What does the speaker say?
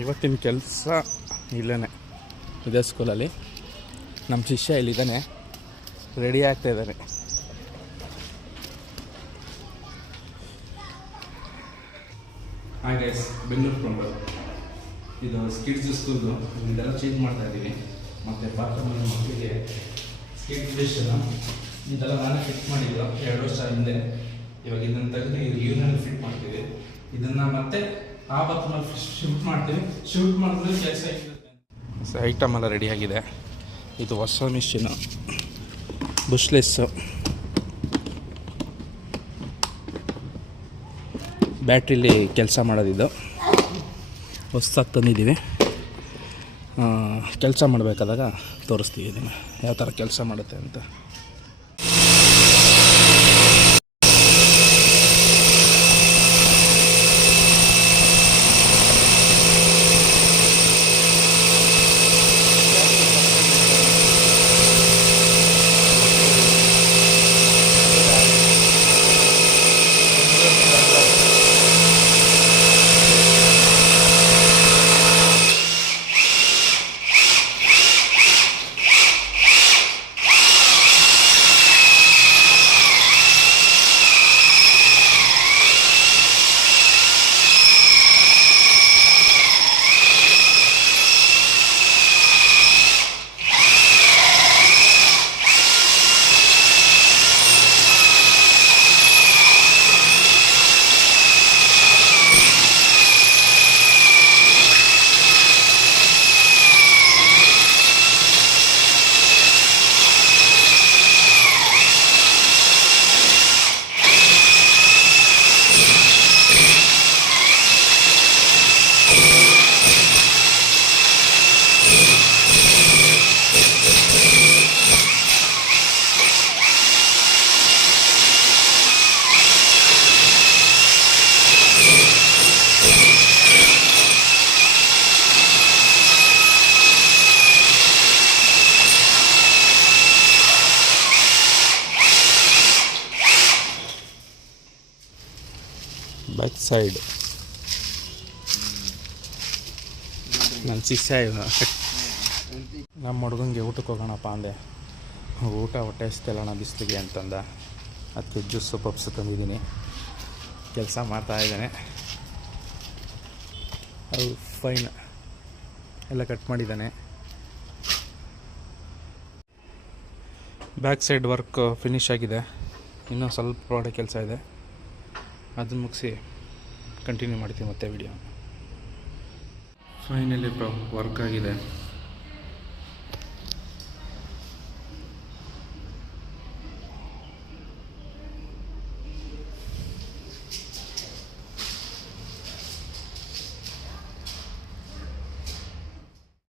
ಇವತ್ತಿನ ಕೆಲಸ ಇಲ್ಲೇ ಇದೇ ಸ್ಕೂಲಲ್ಲಿ. ನಮ್ಮ ಶಿಷ್ಯ ಇಲ್ಲಿದ್ದಾನೆ, ರೆಡಿ ಆಗ್ತಾ ಇದ್ದಾನೆ. ಹಾಗೆ ಬೆಂಗಳೂರು ಕೊಂಡರು ಇದು ಸ್ಕಿಡ್ಸ್ ಸ್ಕೂಲ್ದು. ಇದೆಲ್ಲ ಚೇಂಜ್ ಮಾಡ್ತಾ ಇದ್ದೀನಿ. ಮತ್ತು ಬಾತ್ರೂಮಲ್ಲಿ ಮಕ್ಕಳಿಗೆ ಸ್ಕಿಡ್ ಡಿಶನ್ನು ಇದೆಲ್ಲ ನಾನೇ ಫಿಟ್ ಮಾಡಿದ್ದು 2 ವರ್ಷ ಹಿಂದೆ. ಇವಾಗ ಇದನ್ನು ತೆಗೆದು ಯೂನಲ್ಲಿ ಫಿಟ್ ಮಾಡ್ತೀವಿ. ಇದನ್ನು ಮತ್ತೆ ಆ ಬಾತ್ರೂಮಲ್ಲಿ ಶಿಫ್ಟ್ ಮಾಡ್ತೀವಿ. ಶಿಫ್ಟ್ ಮಾಡಿದ್ರೆ ಕೆಲಸ ಐಟಮ್ ಎಲ್ಲ ರೆಡಿಯಾಗಿದೆ. ಇದು ಹೊಸ ಮಿಷಿನು, ಬುಷ್ಲೆಸ್ಸು, ಬ್ಯಾಟ್ರಿಲಿ ಕೆಲಸ ಮಾಡೋದಿದ್ದು ಹೊಸ್ದಾಗಿ ತಂದಿದ್ದೀವಿ. ಕೆಲಸ ಮಾಡಬೇಕಾದಾಗ ತೋರಿಸ್ತೀವಿ ಇದನ್ನು ಯಾವ ಥರ ಕೆಲಸ ಮಾಡುತ್ತೆ ಅಂತ. ಬ್ಯಾಕ್ ಸೈಡ್ ನನ್ನ ಶಿಷ್ಯ ನಮ್ಮ ಹುಡುಗಂಗೆ ಊಟಕ್ಕೆ ಹೋಗೋಣಪ್ಪ ಅಂದೆ. ಊಟ ಹೊಟ್ಟೆ ಹಸ್ತಿಲ್ಲಣ್ಣ ಬಿಸಿಲಿಗೆ ಅಂತಂದ. ಅದಕ್ಕೆ ಜ್ಯೂಸು ಪಪ್ಸು ತಂದಿದ್ದೀನಿ. ಕೆಲಸ ಮಾಡ್ತಾಯಿದ್ದಾನೆ. ಅದು ಫೈನ್ ಎಲ್ಲ ಕಟ್ ಮಾಡಿದ್ದಾನೆ. ಬ್ಯಾಕ್ ಸೈಡ್ ವರ್ಕ್ ಫಿನಿಷ್ ಆಗಿದೆ. ಇನ್ನೂ ಸ್ವಲ್ಪ ಪ್ರಾಡಕ್ಟ್ ಕೆಲಸ ಇದೆ, ಅದನ್ನು ಮುಗಿಸಿ ಕಂಟಿನ್ಯೂ ಮಾಡ್ತೀವಿ ಮತ್ತೆ ವಿಡಿಯೋ. ಫೈನಲಿ ವರ್ಕ್ ಆಗಿದೆ.